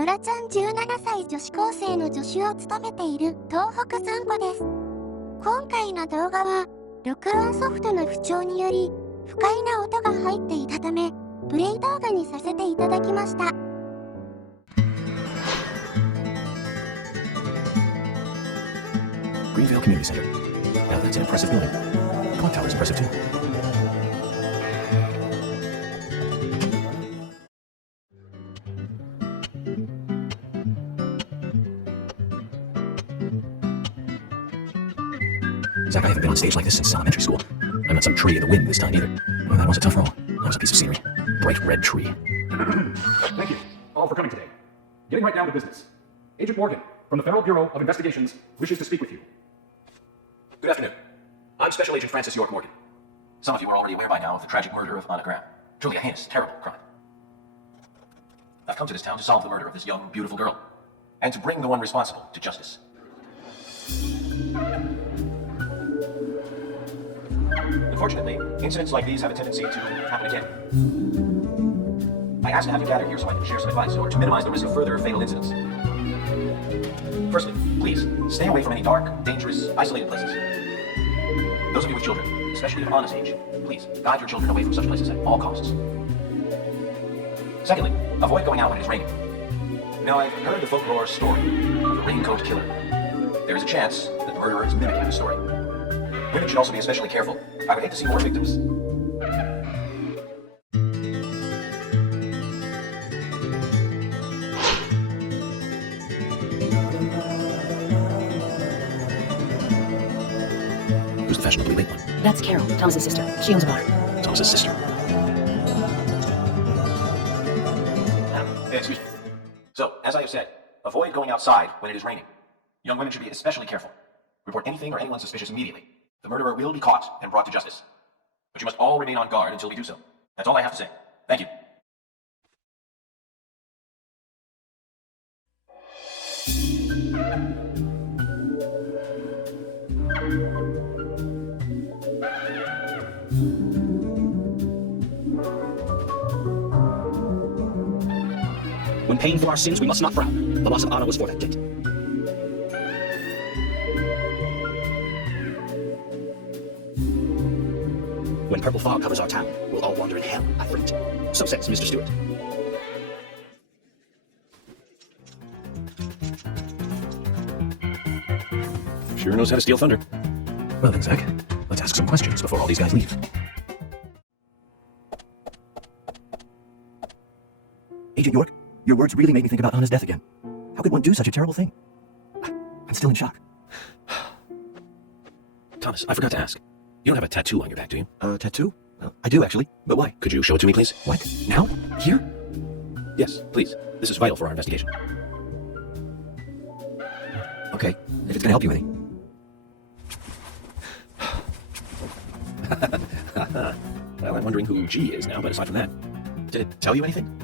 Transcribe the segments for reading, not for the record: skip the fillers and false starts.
ドラちゃん17歳女子高生の助手を務めている東北ずん子です。今回の動画は、録音ソフトの不調により、不快な音が入っていたため、プレイ動画にさせていただきました。Greenville Community Center. Now that's an impressive building. Clock Tower is impressive too. Zach, I haven't been on stage like this since elementary school. I'm not some tree in the wind this time either. Well, that was a tough role. That was a piece of scenery. Bright red tree. Thank you all for coming today. Getting right down to business. Agent Morgan from the Federal Bureau of Investigations wishes to speak with you. Good afternoon. I'm Special Agent Francis York Morgan. Some of you are already aware by now of the tragic murder of Anna Graham. Truly a heinous, terrible crime. I've come to this town to solve the murder of this young, beautiful girl, and to bring the one responsible to justice. Unfortunately, incidents like these have a tendency to happen again. I asked to have you gather here so I can share some advice in order to minimize the risk of further fatal incidents. Firstly, please, stay away from any dark, dangerous, isolated places. Those of you with children, especially of Anna's age, please guide your children away from such places at all costs. Secondly, avoid going out when it is raining. Now, I've heard the folklore story of the raincoat killer. There is a chance that the murderer is mimicking the story. Women should also be especially careful. I would hate to see more victims. Who's the fashionably late one? That's Carol, Thomas's sister. She owns a bar. Thomas's sister. Excuse me. So, as I have said, avoid going outside when it is raining. Young women should be especially careful. Report anything or anyone suspicious immediately. The murderer will be caught and brought to justice. But you must all remain on guard until we do so. That's all I have to say. Thank you. When paying for our sins, we must not frown. The loss of Anna was for that debt. When purple fog covers our town, we'll all wander in hell, I fret. So says Mr. Stewart. Sure knows how to steal thunder. Well then, Zach, let's ask some questions before all these guys leave. Agent York, your words really made me think about Anna's death again. How could one do such a terrible thing? I'm still in shock. Thomas, I forgot to ask. You don't have a tattoo on your back, do you? Tattoo? I do, actually. But why? Could you show it to me, please? What? Now? Here? Yes, please. This is vital for our investigation. Okay, if it's gonna help you any. Well, I'm wondering who G is now, but aside from that, did it tell you anything?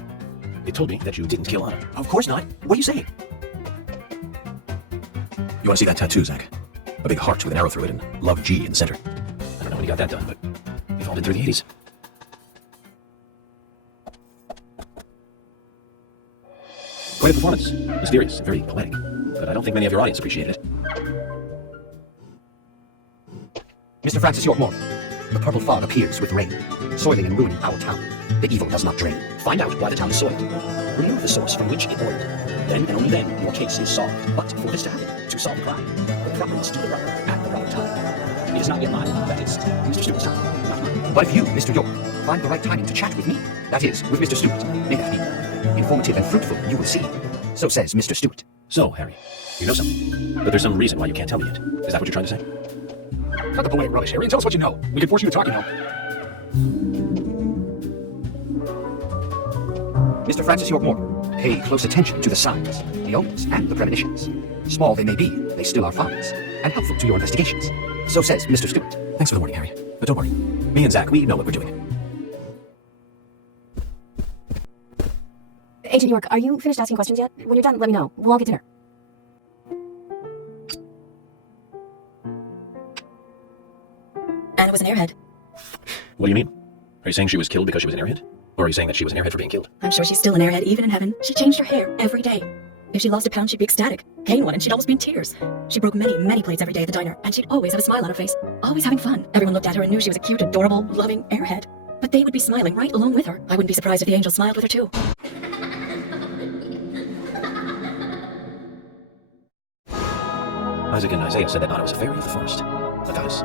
It told me that you didn't kill Anna. Of course not. What are you saying? You want to see that tattoo, Zach? A big heart with an arrow through it and Love G in the center. I don't know when he got that done, but he folded through the 80s. Quite a performance. Mysterious and very poetic. But I don't think many of your audience appreciated it. Mr. Francis York Morgan, the purple fog appears with rain, soiling and ruining our town. The evil does not drain. Find out why the town is soiled. Remove the source from which it boiled. Then and only then your case is solved. But for this to happen, to solve the crime, the proper must do the proper at the proper time. It is not yet mine, that is, Mr. Stewart's time, not mine. But if you, Mr. York, find the right timing to chat with me, that is, with Mr. Stewart, may that be informative and fruitful, you will see. So says Mr. Stewart. So, Harry, you know something, but there's some reason why you can't tell me yet. Is that what you're trying to say? Cut the poetic rubbish, Harry, and tell us what you know. We can force you to talk, you know. Mr. Francis York Morgan, pay close attention to the signs, the omens, and the premonitions. Small they may be, they still are finds, and helpful to your investigations. So says Mr. Stewart. Thanks for the warning, Harry. But don't worry. Me and Zach, we know what we're doing. Agent York, are you finished asking questions yet? When you're done, let me know. We'll all get dinner. Anna was an airhead. What do you mean? Are you saying she was killed because she was an airhead? Or are you saying that she was an airhead for being killed? I'm sure she's still an airhead even in heaven. She changed her hair every day. If she lost a pound, she'd be ecstatic. Gain one, and she'd almost be in tears. She broke many, many plates every day at the diner, and she'd always have a smile on her face, always having fun. Everyone looked at her and knew she was a cute, adorable, loving airhead. But they would be smiling right along with her. I wouldn't be surprised if the angel smiled with her too. Isaac and Isaiah said that Anna was a fairy of the forest. A goddess.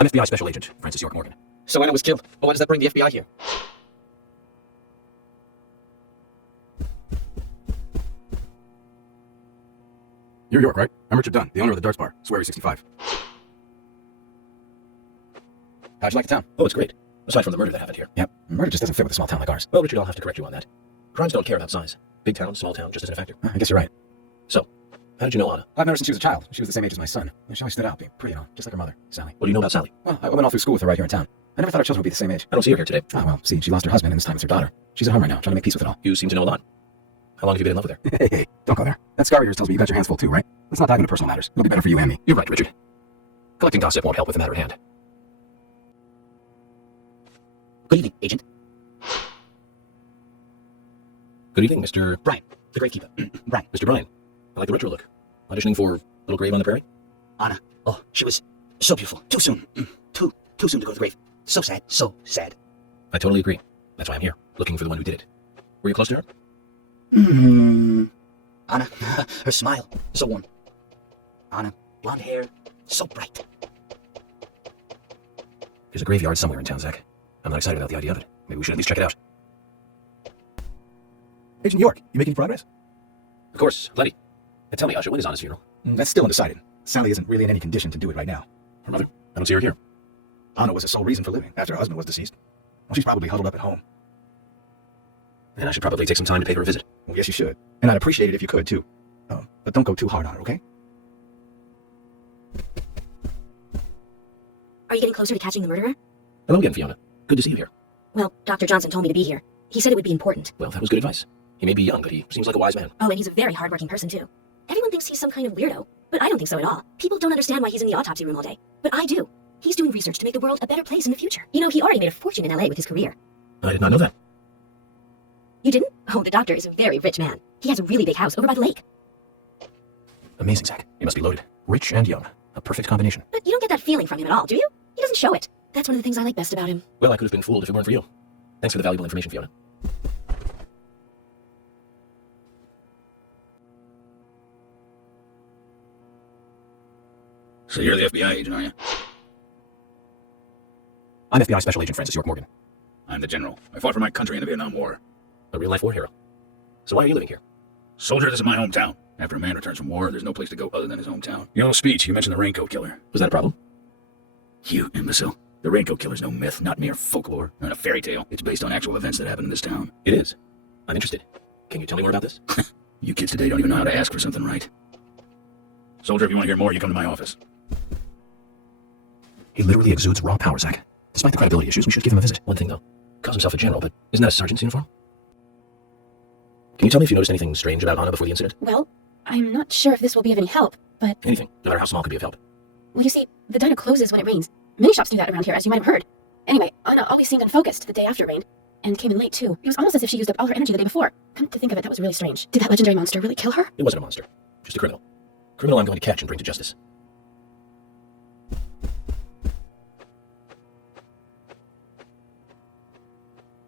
I'm FBI Special Agent Francis York Morgan. So Anna was killed. But why does that bring the FBI here? You're York, right? I'm Richard Dunn, the owner of the Darts Bar, Sweary 65. How'd you like the town? Oh, it's great. Aside from the murder that happened here. Yep, murder just doesn't fit with a small town like ours. Well, Richard, I'll have to correct you on that. Crimes don't care about size. Big town, small town, just isn't a factor. I guess you're right. So, how did you know Anna? I've known her since she was a child. She was the same age as my son. She always stood out, being pretty, just like her mother, Sally. What do you know about Sally? Well, I went all through school with her right here in town. I never thought our children would be the same age. I don't see her here today. Oh, well, see, she lost her husband and this time it's her daughter. She's at home right now, trying to make peace with it all. You seem to know a lot. How long have you been in love with her? Hey, don't go there. That scar of yours tells me you got your hands full too, right? Let's not dive into personal matters. It'll be better for you and me. You're right, Richard. Collecting gossip won't help with the matter at hand. Good evening, Agent. Good evening, Mr. Brian, the gravekeeper. Brian. Mr. Brian. I like the retro look. Auditioning for Little Grave on the Prairie? Anna. Oh, she was so beautiful. Too soon. Too soon to go to the grave. So sad. So sad. I totally agree. That's why I'm here, looking for the one who did it. Were you close to her? Anna, her smile, so warm. Anna, blonde hair, so bright. There's a graveyard somewhere in town, Zach. I'm not excited about the idea of it. Maybe we should at least check it out. Agent York, you making any progress? Of course, plenty. And tell me, Asha, when is Anna's funeral? That's still undecided. Sally isn't really in any condition to do it right now. Her mother? I don't see her here. Anna was the sole reason for living after her husband was deceased. Well, she's probably huddled up at home. And I should probably take some time to pay her a visit. Well, yes, you should. And I'd appreciate it if you could, too. But don't go too hard on her, okay? Are you getting closer to catching the murderer? Hello again, Fiona. Good to see you here. Well, Dr. Johnson told me to be here. He said it would be important. Well, that was good advice. He may be young, but he seems like a wise man. Oh, and he's a very hardworking person, too. Everyone thinks he's some kind of weirdo, but I don't think so at all. People don't understand why he's in the autopsy room all day. But I do. He's doing research to make the world a better place in the future. You know, he already made a fortune in LA with his career. I did not know that. You didn't? Oh, the doctor is a very rich man. He has a really big house over by the lake. Amazing, Zach. He must be loaded. Rich and young. A perfect combination. But you don't get that feeling from him at all, do you? He doesn't show it. That's one of the things I like best about him. Well, I could have been fooled if it weren't for you. Thanks for the valuable information, Fiona. So you're the FBI agent, are you? I'm FBI Special Agent Francis York Morgan. I'm the general. I fought for my country in the Vietnam War. A real-life war hero. So why are you living here? Soldier, this is my hometown. After a man returns from war, there's no place to go other than his hometown. Your little speech, you mentioned the Raincoat Killer. Was that a problem? You imbecile. The Raincoat Killer's no myth, not mere folklore, not a fairy tale. It's based on actual events that happened in this town. It is. I'm interested. Can you tell me more about this? You kids today don't even know how to ask for something right. Soldier, if you want to hear more, you come to my office. He literally exudes raw power, Zach. Despite the credibility issues, we should give him a visit. One thing, though. Calls himself a general, but isn't that a sergeant's uniform? Can you tell me if you noticed anything strange about Anna before the incident? Well, I'm not sure if this will be of any help, but... Anything, no matter how small, could be of help. Well, you see, the diner closes when it rains. Many shops do that around here, as you might have heard. Anyway, Anna always seemed unfocused the day after it rained, and came in late, too. It was almost as if she used up all her energy the day before. Come to think of it, that was really strange. Did that legendary monster really kill her? It wasn't a monster. Just a criminal. Criminal I'm going to catch and bring to justice.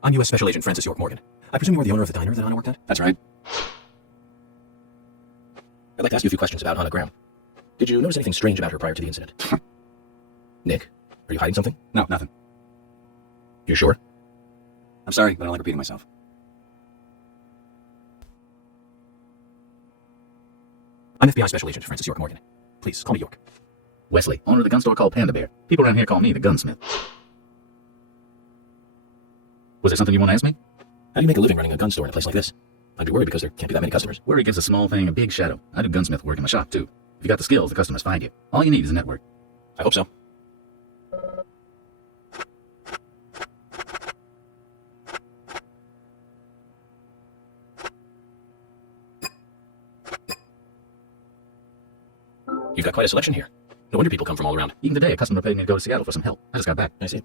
I'm U.S. Special Agent Francis York Morgan. I presume you were the owner of the diner that Anna worked at? That's right. I'd like to ask you a few questions about Anna Graham. Did you notice anything strange about her prior to the incident? Nick, are you hiding something? No, nothing. You're sure? I'm sorry, but I don't like repeating myself. I'm FBI Special Agent Francis York Morgan. Please, call me York. Wesley, owner of the gun store called Panda Bear. People around here call me the gunsmith. Was there something you want to ask me? How do you make a living running a gun store in a place like this? I'd be worried because there can't be that many customers. Worry gives a small thing a big shadow. I do gunsmith work in my shop, too. If you got the skills, the customers find you. All you need is a network. I hope so. You've got quite a selection here. No wonder people come from all around. Even today, a customer paid me to go to Seattle for some help. I just got back. I see.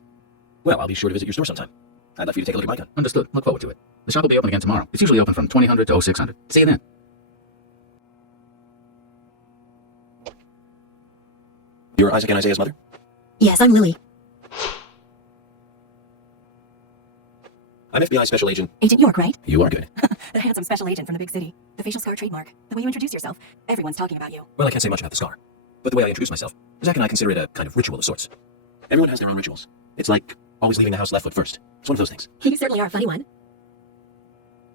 Well, I'll be sure to visit your store sometime. I'd like for you to take a look at my gun. Understood. Look forward to it. The shop will be open again tomorrow. It's usually open from 2000 to 0600. See you then. You're Isaac and Isaiah's mother? Yes, I'm Lily. I'm FBI Special Agent. Agent York, right? You are good. The handsome special agent from the big city. The facial scar trademark. The way you introduce yourself. Everyone's talking about you. Well, I can't say much about the scar. But the way I introduce myself, Zach and I consider it a kind of ritual of sorts. Everyone has their own rituals. It's like always leaving the house left foot first. It's one of those things. You certainly are a funny one.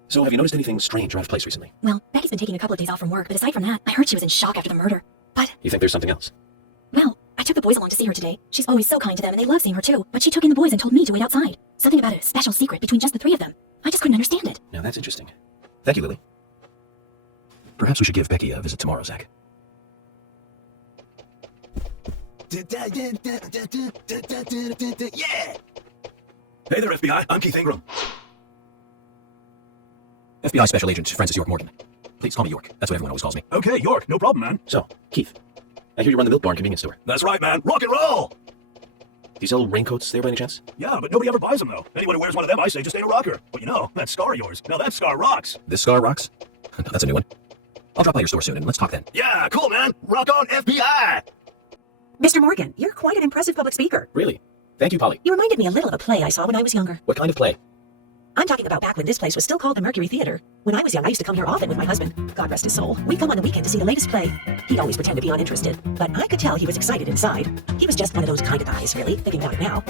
So have you noticed anything strange or out of place recently? Well, Becky's been taking a couple of days off from work, but aside from that, I heard she was in shock after the murder. But, You think there's something else? well, I took the boys along to see her today. She's always so kind to them, and they love seeing her too. But she took in the boys and told me to wait outside. Something about a special secret between just the three of them. I just couldn't understand it. Now that's interesting. Thank you, Lily. Perhaps we should give Becky a visit tomorrow, Zach. Yeah! Hey there, FBI. I'm Keith Ingram. FBI Special Agent Francis York Morgan. Please call me York. That's what everyone always calls me. Okay, York. No problem, man. So, Keith, I hear you run the Milk Barn convenience store. That's right, man. Rock and roll! Do you sell raincoats there by any chance? Yeah, but nobody ever buys them, though. Anyone who wears one of them, I say, just ain't a rocker. But you know, that scar of yours. Now that scar rocks. This scar rocks? No, that's a new one. I'll drop by your store soon and let's talk then. Yeah, cool, man. Rock on, FBI! Mr. Morgan, you're quite an impressive public speaker. Really? Thank you, Polly. You reminded me a little of a play I saw when I was younger. What kind of play? I'm talking about back when this place was still called the Mercury Theater. When I was young, I used to come here often with my husband. God rest his soul. We'd come on the weekend to see the latest play. He'd always pretend to be uninterested, but I could tell he was excited inside. He was just one of those kind of guys, really, thinking about it now.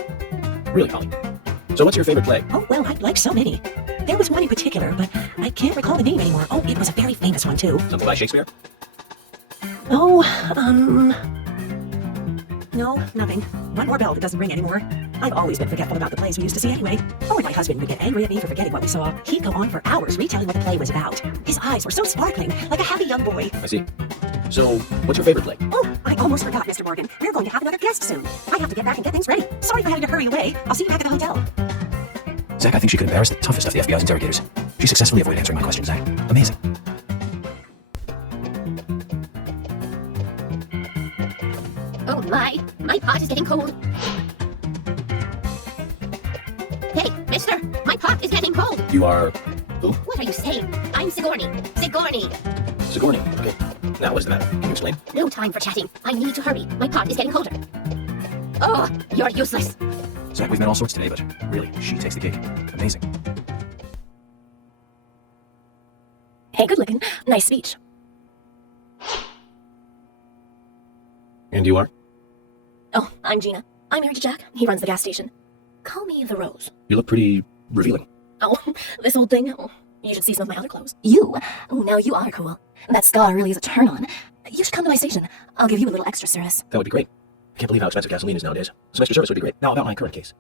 Really, Polly? So what's your favorite play? Oh, well, I like so many. There was one in particular, but I can't recall the name anymore. Oh, it was a very famous one, too. Something by Shakespeare? Oh, no, nothing. One more bell that doesn't ring anymore. I've always been forgetful about the plays we used to see anyway. Oh, and my husband would get angry at me for forgetting what we saw. He'd go on for hours retelling what the play was about. His eyes were so sparkling, like a happy young boy. I see. So, what's your favorite play? Oh, I almost forgot, Mr. Morgan. We're going to have another guest soon. I have to get back and get things ready. Sorry for having to hurry away. I'll see you back at the hotel. Zach, I think she could embarrass the toughest of the FBI's interrogators. She successfully avoided answering my question, Zach. Amazing. Oh my pot is getting cold. Hey, mister, my pot is getting cold. You are... who? What are you saying? I'm Sigourney. Sigourney. Sigourney. Okay. Now, what's the matter? Can you explain? No time for chatting. I need to hurry. My pot is getting colder. Oh, you're useless. Zach, we've met all sorts today, but really, she takes the cake. Amazing. Hey, good looking. Nice speech. And you are? Oh, I'm Gina. I'm married to Jack. He runs the gas station. Call me the Rose. You look pretty revealing. Oh, this old thing? Oh, you should see some of my other clothes. You? Oh, now you are cool. That scar really is a turn-on. You should come to my station. I'll give you a little extra service. That would be great. I can't believe how expensive gasoline is nowadays. Some extra service would be great. Now, about my current case.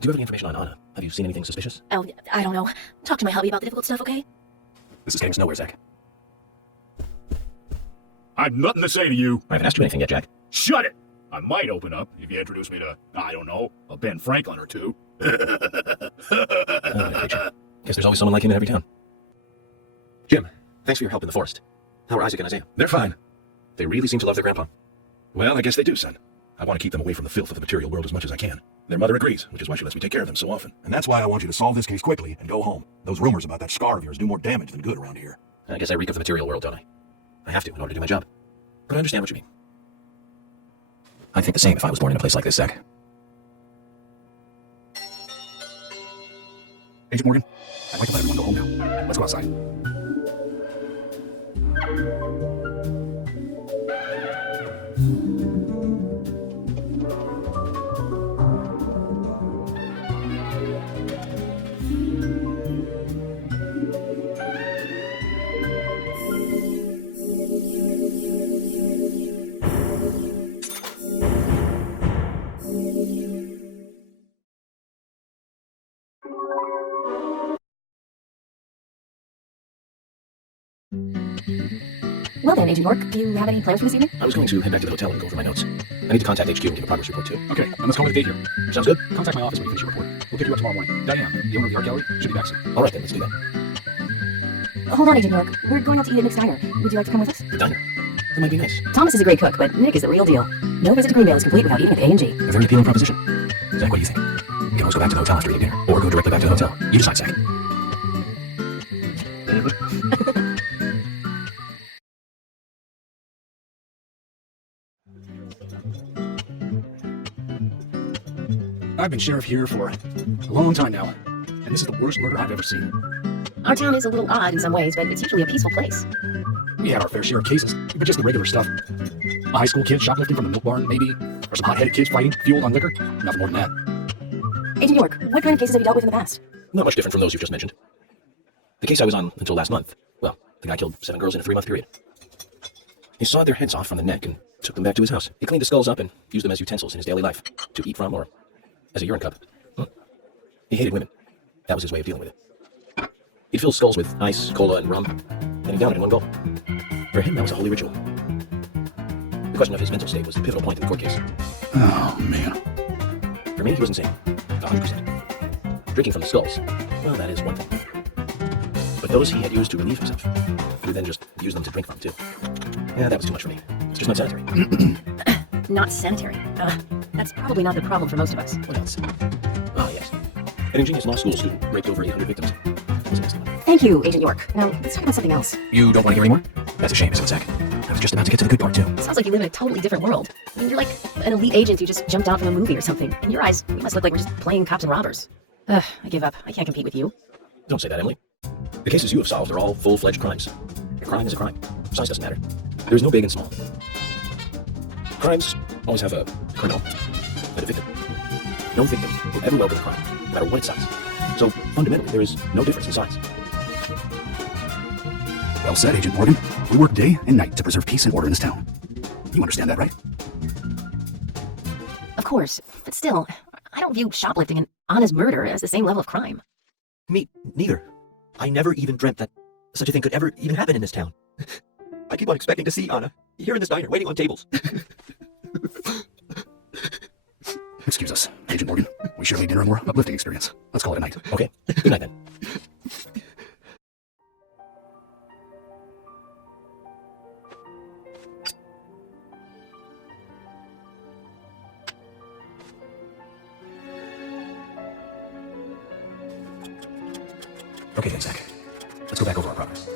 Do you have any information on Anna? Have you seen anything suspicious? Oh, I don't know. Talk to my hubby about the difficult stuff, okay? This is getting us nowhere, Zach. I've nothing to say to you. I haven't asked you anything yet, Jack. Shut it! I might open up if you introduce me to, I don't know, a Ben Franklin or two. Guess there's always someone like him in every town. Jim, thanks for your help in the forest. How are Isaac and Isaiah? They're fine. They really seem to love their grandpa. Well, I guess they do, son. I want to keep them away from the filth of the material world as much as I can. Their mother agrees, which is why she lets me take care of them so often. And that's why I want you to solve this case quickly and go home. Those rumors about that scar of yours do more damage than good around here. I guess I reek of the material world, don't I? I have to in order to do my job. But I understand what you mean. I'd think the same if I was born in a place like this, Zach. Agent Morgan, I'd like to let everyone go home now. Let's go outside. Well then, Agent York, do you have any plans for this evening? I was going to head back to the hotel and go over my notes. I need to contact HQ and give a progress report, too. Okay, then let's call it a day here. Sounds good? Contact my office when you finish your report. We'll pick you up tomorrow morning. Diane, the owner of the art gallery, should be back soon. All right, then, let's do that. Hold on, Agent York. We're going out to eat at Nick's Diner. Would you like to come with us? The diner? It might be nice. Thomas is a great cook, but Nick is the real deal. No visit to Greenvale is complete without eating at the A&G. A very appealing proposition. Zach, what do you think? We can always go back to the hotel after eating dinner, or go directly back to the hotel. You decide, Zach. I've been sheriff here for a long time now, and this is the worst murder I've ever seen. Our town is a little odd in some ways, but it's usually a peaceful place. We had our fair share of cases, but just the regular stuff. A high school kid shoplifting from the milk barn, maybe, or some hot-headed kids fighting, fueled on liquor. Nothing more than that. Agent York, what kind of cases have you dealt with in the past? Not much different from those you've just mentioned. The case I was on until last month, well, the guy killed 7 girls in a 3-month period. He sawed their heads off from the neck and took them back to his house. He cleaned the skulls up and used them as utensils in his daily life, to eat from or as a urine cup. He hated women. That was his way of dealing with it. He'd fill skulls with ice, cola, and rum, and he'd down it in one gulp. For him, that was a holy ritual. The question of his mental state was the pivotal point in the court case. Oh, man. For me, he was insane. 100%. Drinking from the skulls, well, that is one thing. But those he had used to relieve himself, he would then just use them to drink from, too. Yeah, that was too much for me. It's just not sanitary. Not sanitary. That's probably not the problem for most of us. What else? Ah, yes. An ingenious law school student raped over 800 victims. That was a nasty one. Thank you, Agent York. Now, let's talk about something else. You don't want to hear anymore? That's a shame, isn't it, Zach? I was just about to get to the good part, too. It sounds like you live in a totally different world. I mean, you're like an elite agent who just jumped out from a movie or something. In your eyes, we must look like we're just playing cops and robbers. Ugh, I give up. I can't compete with you. Don't say that, Emily. The cases you have solved are all full-fledged crimes. A crime is a crime. Size doesn't matter. There's no big and small. Crimes always have a criminal and a victim. No victim will ever welcome a crime, no matter what its size. So, fundamentally, there is no difference in size. Well said, Agent Morgan. We work day and night to preserve peace and order in this town. You understand that, right? Of course, but still, I don't view shoplifting and honest murder as the same level of crime. Me neither. I never even dreamt that such a thing could ever even happen in this town. I keep on expecting to see Anna here in this diner, waiting on tables. Excuse us, Agent Morgan. We sure made dinner a more uplifting experience. Let's call it a night. Okay, good night then. Okay then, Zach. Let's go back over our progress.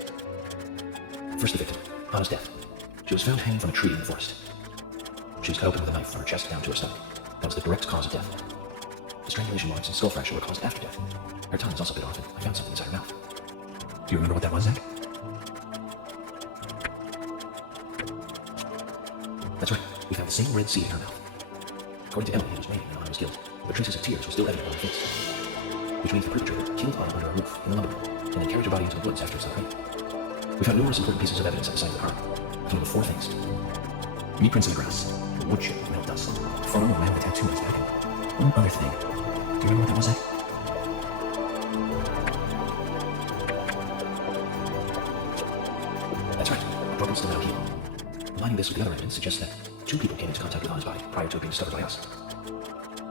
First, the victim, Anna's death. She was found hanging from a tree in the forest. She was cut open with a knife from her chest down to her stomach. That was the direct cause of death. The strangulation marks and skull fracture were caused after death. Her tongue was also bit off, and I found something inside her mouth. Do you remember what that was, Zach? That's right. We found the same red seed in her mouth. According to Emily, it was raining when Anna was killed, but traces of tears were still evident on her face. Which means the perpetrator killed Anna under a roof in the lumber room, and then carried her body into the woods after it was rain. We found numerous important pieces of evidence at the site of the crime. Including the 4 things: meat prints in the grass, wood chip, metal dust, a photo of a man with a tattoo on his back, and one other thing. Do you remember what that was, Zach? That's right, a broken stiletto heel. Combining this with the other evidence suggests that 2 people came into contact with Anna's body prior to it being discovered by us.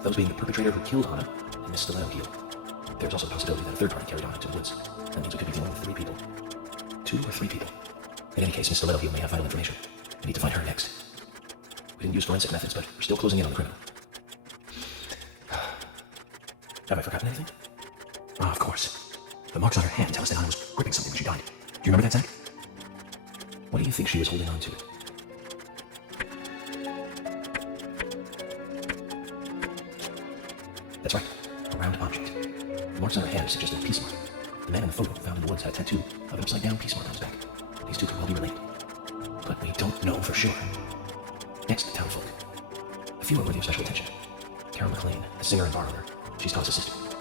Those being the perpetrator who killed Anna and this stiletto heel. There's also a possibility that a 3rd party carried Anna to the woods. That means we could be dealing with 3 people. 2 or 3 people. In any case, Miss Stiletto here may have vital information. We need to find her next. We didn't use forensic methods, but we're still closing in on the criminal. Have I forgotten anything? Ah, of course. The marks on her hand tell us that Anna was gripping something when she died. Do you remember that, Zach? What do you think she was holding on to? That's right, a round object. The marks on her hand suggested a peace mark. The man in the photo found in the woods had a tattoo of an upside-down peace mark on his back. These 2 could well be related. But we don't know for sure. Next, the townfolk. A few are worthy of special attention. Carol McLean, a singer and bar owner. She's Tom's assistant.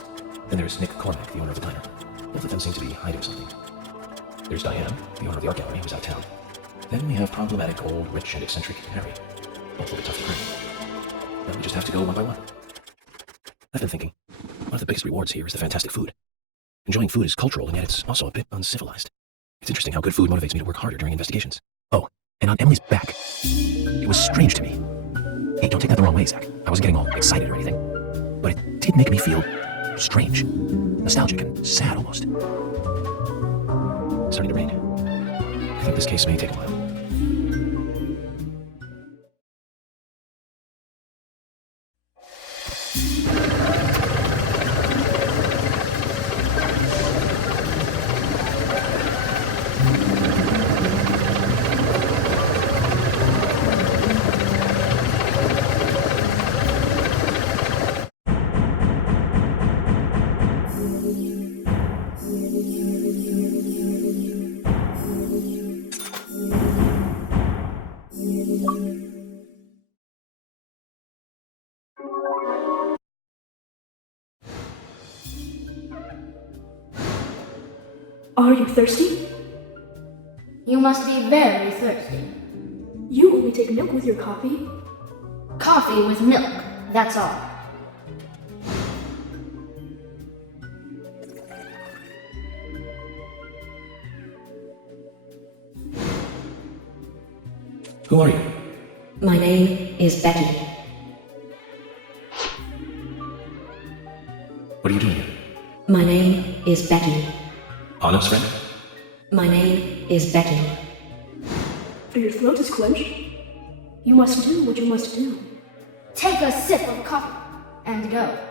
Then there's Nick Cormack, the owner of the diner. Both of them seem to be hiding something. There's Diane, the owner of the art gallery, who's out of town. Then we have problematic, old, rich, and eccentric Harry. Both a bit tough to crack. Then we just have to go one by one. I've been thinking, one of the biggest rewards here is the fantastic food. Enjoying food is cultural, and yet it's also a bit uncivilized. It's interesting how good food motivates me to work harder during investigations. Oh, and on Emily's back. It was strange to me. Hey, don't take that the wrong way, Zach. I wasn't getting all excited or anything. But it did make me feel strange. Nostalgic and sad almost. It's starting to rain. I think this case may take a while. Are you thirsty? You must be very thirsty. You only take milk with your coffee? Coffee with milk, that's all. Who are you? My name is Becky. What are you doing here? My name is Becky. Anna's friend? My name is Becky. Your throat is clenched. You must do what you must do. Take a sip of coffee and go.